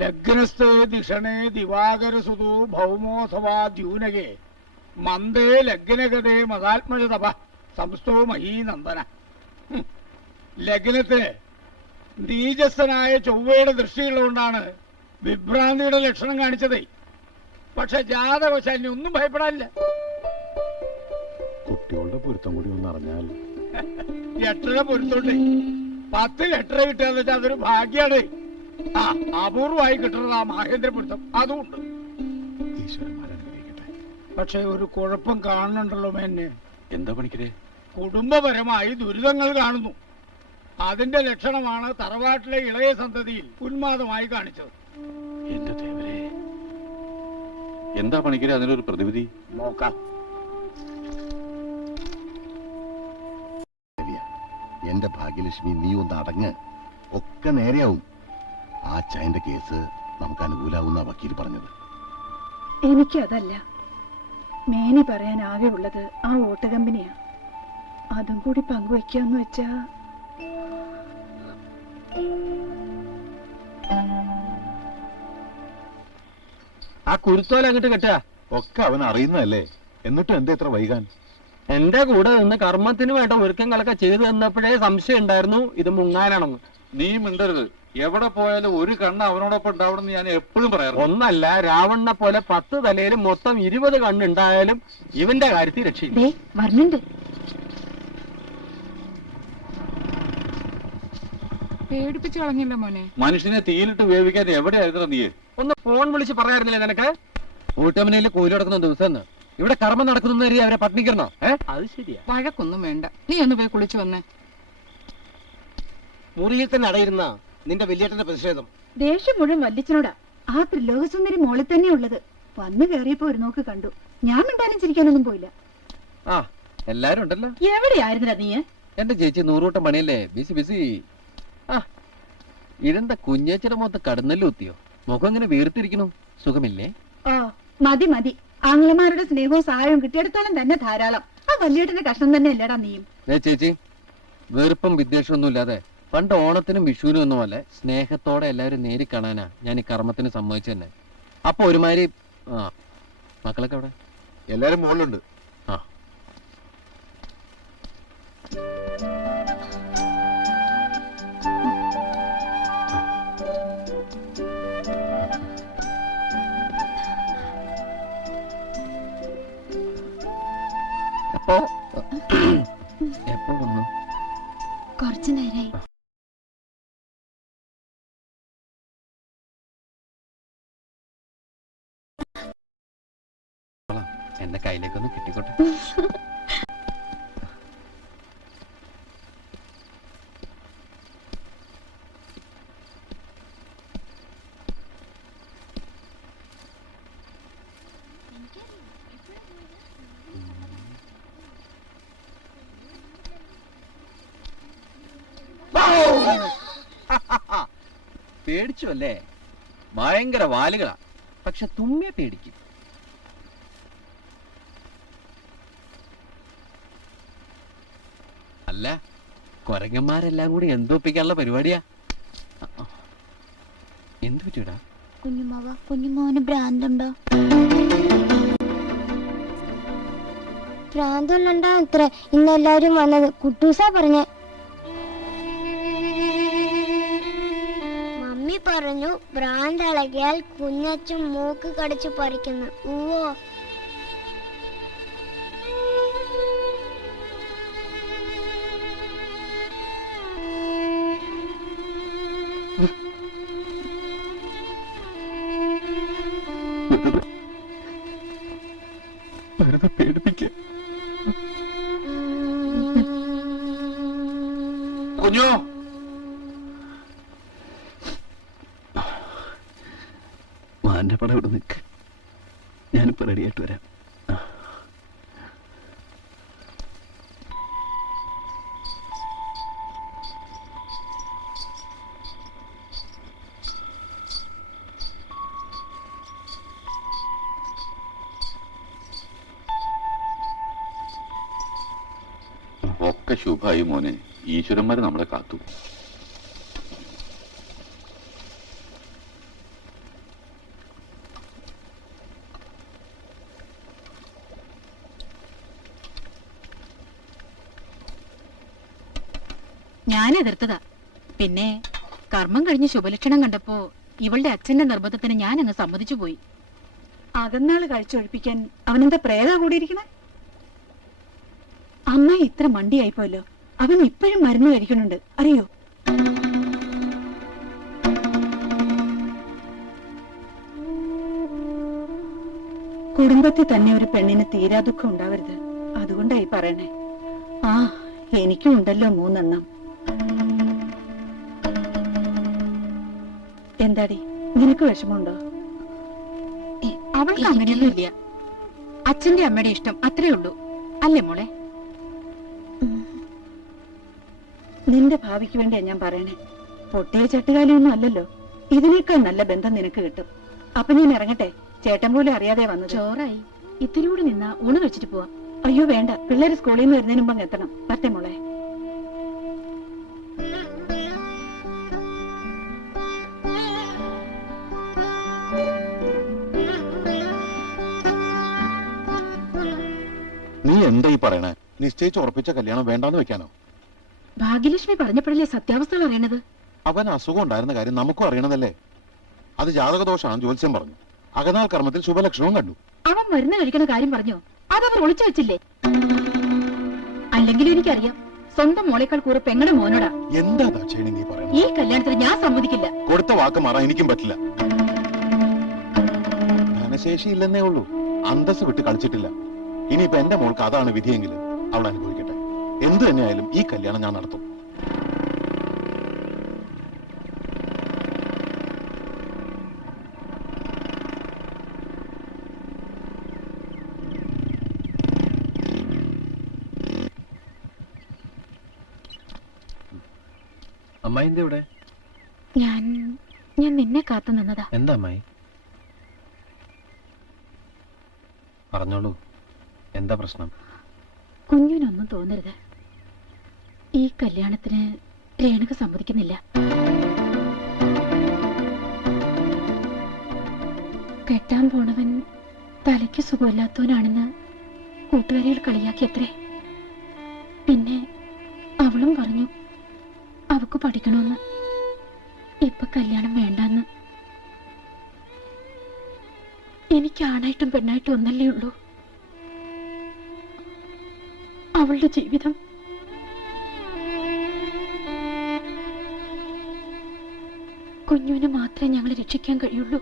ലഗ്നസ്ഥേ ദിഷണേ ദിവാകരസുതോ ഭൗമോഥവാ ദ്യൂനകേ മന്ദേ ലഗ്നഗതേ മതാത്മജതപ സംസ്ഥോ മഹീനന്ദന. ലഗ്നത്തിന് നീജസ്ഥനായ ചൊവ്വയുടെ ദൃഷ്ടിയുള്ളതുകൊണ്ടാണ് വിഭ്രാന്തിയുടെ ലക്ഷണം കാണിച്ചത്. പക്ഷെ ജാതകവശാലിന് ഒന്നും ഭയപ്പെടാനില്ല. കുട്ടികളുടെ പൊരുത്തം കൂടി ഒന്ന് അറിഞ്ഞാൽ. 8 പൊരുത്തോണ്ട് 10 ലെറ്റർ കിട്ടുകയെന്ന് വെച്ചാൽ അതൊരു ഭാഗ്യാണ്. അപൂർവമായി കിട്ടുന്നത് ആ മഹേന്ദ്ര പൊരുത്തം അതുകൊണ്ട്. പക്ഷെ ഒരു കുഴപ്പം കാണുന്നുണ്ടല്ലോ മേന്നെ. എന്താ പണിക്കരെ? കുടുംബപരമായി ദുരിതങ്ങൾ കാണുന്നു. അതിന്റെ ലക്ഷണമാണ് തറവാട്ടിലെ ഇളയ സന്തതിയിൽ ഉന്മാദമായി കാണിച്ചത്. എന്റെ ദേവരെ, എന്താ പണിക്കരെ അതിനൊരു പ്രതിവിധി? നോക്കാം. എന്റെ ഭാഗ്യലക്ഷ്മി, നീ ഒന്ന് അടങ്ങ്, ഒക്കെ നേരെയാവും. ആ ചായന്റെ കേസ് നമുക്ക് അനുകൂലാവുന്ന വക്കീൽ പറഞ്ഞത്. എനിക്കതല്ല, മേനി പറയാൻ ആകെ ഉള്ളത് ആ വോട്ട് കമ്പനിയാ. അതും കൂടി പങ്കുവയ്ക്കാന്ന് വെച്ചാ ആ കുരുത്തോല അങ്ങോട്ട് കെട്ടുക. ഒക്കെ അവൻ അറിയുന്നതല്ലേ, എന്നിട്ടും എന്താ ഇത്ര വൈകാൻ? എന്റെ കൂടെ നിന്ന് കർമ്മത്തിന് വേണ്ട ഒരുക്കങ്ങളൊക്കെ ചെയ്തു തന്നപ്പോഴേ സംശയം ഉണ്ടായിരുന്നു ഇത് മുങ്ങാനാണെന്ന്. നീ മിണ്ടരുത്. എവിടെ പോയാലും ഒരു കണ്ണ് അവനോടൊപ്പം ഉണ്ടാവണമെന്ന് ഞാൻ എപ്പോഴും പറയാറ്. ഒന്നല്ല, രാവണനെ പോലെ 10 തലയിലും മൊത്തം 20 കണ്ണുണ്ടായാലും ഇവന്റെ കാര്യത്തിൽ രക്ഷയില്ല. വരുന്നുണ്ട്. പേടിപ്പിച്ചു കളഞ്ഞില്ല മോനെ. മനുഷ്യനെ തീയിലിട്ട് വേവിക്കാൻ എവിടെയായിരുന്നു നീ? ഒന്ന് ഫോൺ വിളിച്ച് പറയാറില്ലേ നിനക്ക്? ഊട്ടമനയിൽ കൂലി നടക്കുന്ന ദിവസം ഇവിടെ കർമ്മം നടക്കുന്ന അവരെ പട്ടിണിക്കണോ? അത് ശരിയാ. വഴക്കൊന്നും വേണ്ട, നീ ഒന്ന് പോയി കുളിച്ചു വന്നേ. മുറിയിൽ തന്നെ അടയിരുന്ന നിന്റെ വലിയേട്ടന്റെ പ്രതിഷേധം. ദേഷ്യം മുഴുവൻ വല്ലിച്ചനോടാ. ആ ത്രിലോകസുന്ദരി മോളിൽ തന്നെ ഉള്ളത്. വന്നു കയറിയപ്പോ ഒരു നോക്ക് കണ്ടു. ഞാൻ മിണ്ടാനും ചിരിക്കാനൊന്നും പോയില്ല. ആ, എല്ലാരും ഉണ്ടല്ലോ. എവിടെയായിരുന്നില്ല നീ? എന്റെ ചേച്ചി 100 കൂട്ടം പണിയല്ലേ, ബിസി ബിസി. ആ, ഇതെന്താ കുഞ്ഞേച്ചിയുടെ മുഖത്ത് കടന്നല്ലൂത്തിയോ? മുഖം ഇങ്ങനെ വീർത്തിരിക്കണു. സുഖമില്ലേ? ഓ മതി മതി. ആംഗ്ലമാരുടെ സ്നേഹവും സഹായവും കിട്ടിയെടുത്തോളം തന്നെ ധാരാളം. ആ വല്യേട്ടന്റെ കഷ്ണം തന്നെ അല്ലേടാ നീയും. ചേച്ചി, വെറുപ്പും വിദ്വേഷമൊന്നും ഇല്ലാതെ പണ്ട് ഓണത്തിനും വിഷുവിനും ഒന്നും പോലെ സ്നേഹത്തോടെ എല്ലാവരും നേരി കാണാനാ ഞാൻ ഈ കർമ്മത്തിന് സമ്മതിച്ചു തന്നെ. അപ്പൊ ഒരുമാതിരി മക്കളൊക്കെ അവിടെ എല്ലാരും മുകളിലുണ്ട്. ആ, എപ്പോ വന്നു? കുറച്ചു നേരായി. എന്റെ കയ്യിലേക്കൊന്ന് കിട്ടിക്കോട്ടെ. പേടിച്ചു അല്ലേ? ഭയങ്കര വാലുകളാ, പക്ഷെ തുമ്മിയെ പേടിക്കും. അല്ല, കൊരങ്ങന്മാരെല്ലാം കൂടി എന്തൊപ്പിക്കാനുള്ള പരിപാടിയാ. എന്ത് പറ്റൂടാ? കുഞ്ഞുമോന് ഭ്രാന്തുണ്ടോ? ഭ്രാന്തുണ്ടാ ഇത്ര ഇന്നെല്ലാരും വന്നത് കുട്ടൂസാ പറഞ്ഞേ. മമ്മി പറഞ്ഞു ഭ്രാന്ത് ഇളകിയാൽ കുഞ്ഞച്ചും മൂക്ക് കടിച്ചു പറിക്കുന്നു. ഊവോ. പേടിപ്പിക്ക കുഞ്ഞോ. മാന്റെ പടം ഇവിടെ നിൽക്ക്, ഞാനിപ്പോ റെഡിയായിട്ട് വരാം. ഒക്കെ ശുഭായി മോനെ, ഈശ്വരന്മാര് നമ്മളെ കാത്തു. ഞാൻ എതിർത്തതാ. പിന്നെ കർമ്മം കഴിഞ്ഞ് ശുഭലക്ഷണം കണ്ടപ്പോ ഇവളുടെ അച്ഛന്റെ നിർബന്ധത്തിന് ഞാൻ അങ്ങ് സമ്മതിച്ചു പോയി. അകന്നാള് കഴിച്ചൊഴിപ്പിക്കാൻ അവനെന്താ പ്രേതാ കൂടിയിരിക്കണേ? അമ്മ ഇത്ര മണ്ടിയായിപ്പോയല്ലോ. അവൻ ഇപ്പോഴും മരുന്ന് കഴിക്കുന്നുണ്ട്, അറിയോ? കുടുംബത്തിൽ തന്നെ ഒരു പെണ്ണിന് തീരാ ദുഃഖം ഉണ്ടാവരുത്. അതുകൊണ്ടായി പറയണേ. ആ, എനിക്കും ഉണ്ടല്ലോ 3 എണ്ണം. എന്താടി, നിനക്ക് വിഷമമുണ്ടോ? അവൾക്ക് അങ്ങനെയൊന്നും ഇല്ല. അച്ഛന്റെ അമ്മയുടെ ഇഷ്ടം അത്രേ ഉള്ളൂ, അല്ലേ മോളെ? നിന്റെ ഭാവിക്ക് വേണ്ടിയാ ഞാൻ പറയണേ. പൊട്ടിയ ചട്ടുകാലിയൊന്നും അല്ലല്ലോ. ഇതിനേക്കാൾ നല്ല ബന്ധം നിനക്ക് കിട്ടും. അപ്പൊ ഞാൻ ഇറങ്ങട്ടെ. ചേട്ടൻ പോലും അറിയാതെ വന്നത്. ചോറായി, ഇത്തിരി കൂടി നിന്നാ ഊണ് വെച്ചിട്ട് പോവാം. അയ്യോ വേണ്ട, പിള്ളേര് സ്കൂളിൽ നിന്ന് വരുന്നതിന് മുമ്പ് അങ്ങ് എത്തണം. പറ്റേ മോളെ. നീ എന്താ ഈ പറയണേ? നിശ്ചയിച്ച് ഉറപ്പിച്ച കല്യാണം വേണ്ടാന്ന് വെക്കാനോ? ഭാഗ്യലക്ഷ്മി പറഞ്ഞപ്പോഴല്ലേ സത്യാവസ്ഥകൾ അറിയണത്. അവൻ അസുഖം ഉണ്ടായിരുന്ന കാര്യം നമുക്കും അറിയണതല്ലേ? അത് ജാതകദോഷാണ് ജ്യോത്സ്യം പറഞ്ഞു. അകനാൾ കർമ്മത്തിൽ ശുഭലക്ഷണവും കണ്ടു. അവൻ മരുന്ന് കഴിക്കുന്ന കാര്യം പറഞ്ഞോ? അതവർ ഒളിച്ചു വെച്ചില്ലേ? അല്ലെങ്കിൽ എനിക്കറിയാം, സ്വന്തം മോളേക്കാൾ കൂടെ പെങ്ങളുടെ മോനോടാ. എന്താ ദാക്ഷായണി നീ പറയുന്നത്? ഈ കല്യാണത്തിന് ഞാൻ സമ്മതിക്കില്ല. കൊടുത്ത വാക്ക് മാറാൻ എനിക്കും പറ്റില്ല. ധനശേഷി ഇല്ലെന്നേ ഉള്ളൂ, അന്തസ് വിട്ട് കളിച്ചിട്ടില്ല. ഇനിയിപ്പോ എന്റെ മോൾക്ക് അതാണ് വിധിയെങ്കിൽ അവൾ അനുഭവിക്കട്ടെ. എന്തു തന്നെയായാലും ഈ കല്യാണം ഞാൻ നടത്തും. അമ്മായി എന്താ ഇവിടെ? ഞാൻ നിന്നെ കാത്തു നിന്നതാ. എന്താ അമ്മായി? പറഞ്ഞോളൂ, എന്താ പ്രശ്നം? കുഞ്ഞിനൊന്നും തോന്നരുത്. ഈ കല്യാണത്തിന് രേണുക സമ്മതിക്കുന്നില്ല. കെട്ടാൻ പോണവൻ തലയ്ക്ക് സുഖമില്ലാത്തവനാണെന്ന് കൂട്ടുകാരികൾ കളിയാക്കിയത്രേ. പിന്നെ അവളും പറഞ്ഞു അവക്ക് പഠിക്കണമെന്ന്. ഇപ്പൊ കല്യാണം വേണ്ടെന്ന്. എനിക്ക് ആണായിട്ടും പെണ്ണായിട്ടും ഒന്നല്ലേ ഉള്ളൂ. അവളുടെ ജീവിതം കുഞ്ഞുവിനെ മാത്രമേ ഞങ്ങൾ രക്ഷിക്കാൻ കഴിയുള്ളൂ.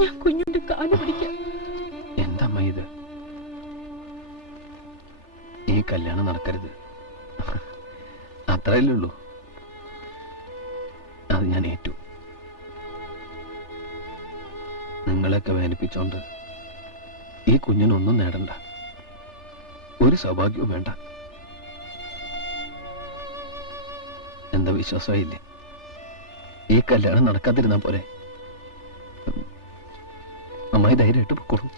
ഞാൻ കുഞ്ഞുവിന്റെ കാല് പിടിക്കാം. എന്താ അമ്മായി ഇത്? ഈ കല്യാണം നടക്കരുത്, അത്രയല്ലേ ഉള്ളൂ. അത് ഞാൻ ഏറ്റു. നിങ്ങളെയൊക്കെ വേദനിപ്പിച്ചോണ്ട് ഈ കുഞ്ഞിനൊന്നും നേടണ്ട, ഒരു സൗഭാഗ്യവും വേണ്ട. എന്താ വിശ്വാസമായില്ലേ? ഈ കല്യാണം നടക്കാതിരുന്നാ പോലെ. അമ്മായി ധൈര്യമായിട്ട് പൊക്കോളൂ.